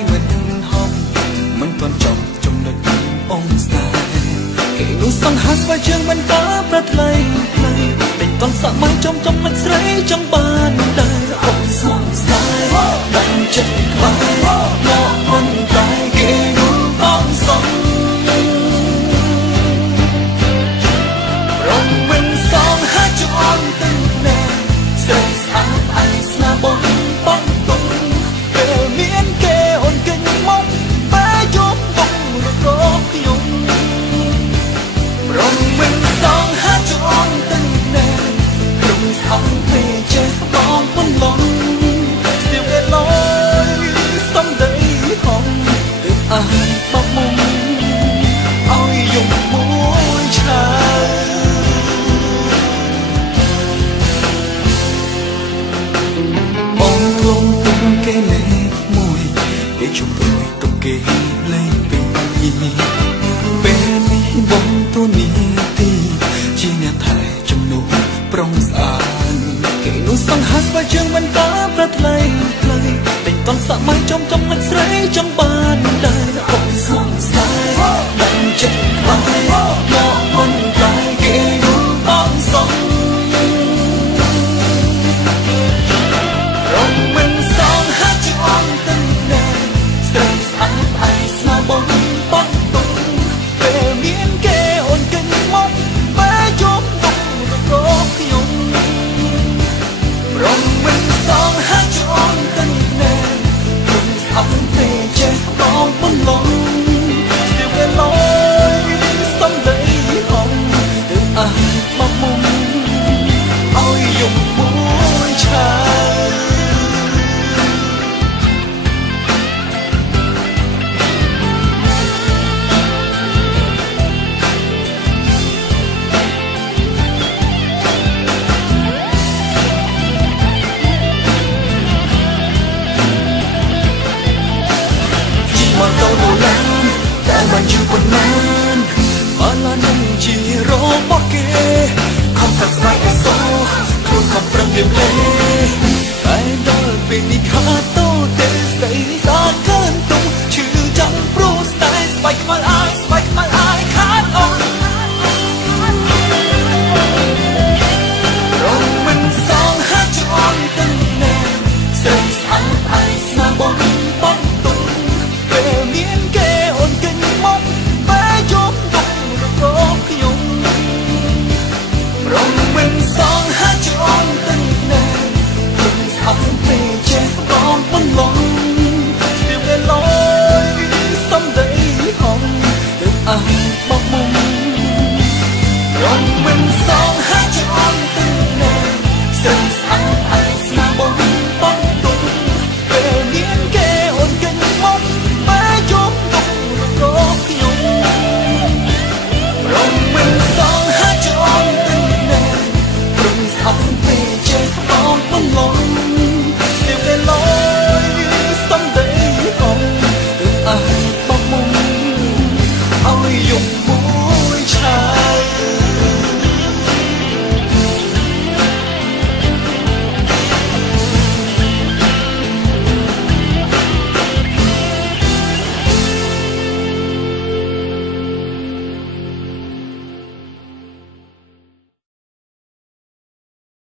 យមិនហំមិនទាន់ចប់ចំណុចអងស្នេហ៍គេនោះសង្ហាស្វាជើងមិនតាប្រថ្លៃថ្លៃតែតន់សម័យចំមិនស្រីចង់បានដែរអងស្នេហ៍ដឹងចិត្តក្បែរមកមិនតែគេនោះបងសងរំមិនសងហាច់អន់ទាំងណែស្រីស្អាតឯស្នាបងបងទុំពេលមានគេអូនគិញមកបែយប់បងរកខ្ញុំរំមិនសងហាច់អន់ទាំងណែរំស្អប់ពេកចេះបងមិនលងស្ទៀវគេលយសំដីហងទើបអាយបបមុំឲ្យយំមួយឆ្លើយបងលងទុំគេលេខមួយគេជុំព្រួយទុំគេលេខពីរពេលនេះបងទូនីទីជាអ្នកថែជំនួសប្រុងស្អាតគេនោះសង្ហាស្វាជើងមិនតាប្រថ្លៃថ្លៃតែតន់សម័យចំមិនស្រីចង់បានដែរអងស្នេហ៍ដឹងចិត្តក្បែរមកមិនតែគេនោះបងសងរំមិនសងហាច់អន់ទាំងណែស្រីស្អាតឯស្នាបងបងទុំពេលមានគេអូនគិញមកបែយប់បងរកខ្ញុំរំមិនសងហាច់អន់ទាំងណែរំស្អប់ពេកចេះបងមិនលងស្ទៀវគេលយសំដីហងទើបអាយមកមុំឲ្យយំមួយឆ្លើយមកទៅដូរឡានតែមិនយូរប៉ុន្មានបានឡាននឹងជារបស់គេខំកាត់ស្បែកឲ្យសខ្លួនខំប្រឹងរៀបលេតែដល់ពេលនេះខាតទៅ